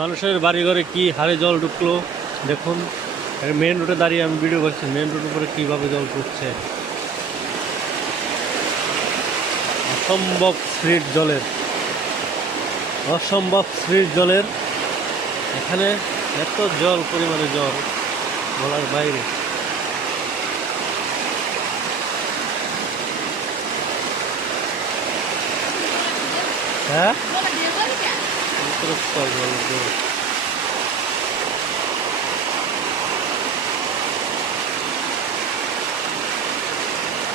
মানুষের বাড়ি ঘরে কি হারে জল ঢুকলো দেখুন। মেন রোডে দাঁড়িয়ে আমি ভিডিও করছি, মেন রোডের উপরে কিভাবে জল ঢুকছে। অসম্ভব স্পিড জলের, অসম্ভব স্পিড জলের। এখানে এত জল, পরিমাণে জল বলার বাইরে। হ্যাঁ,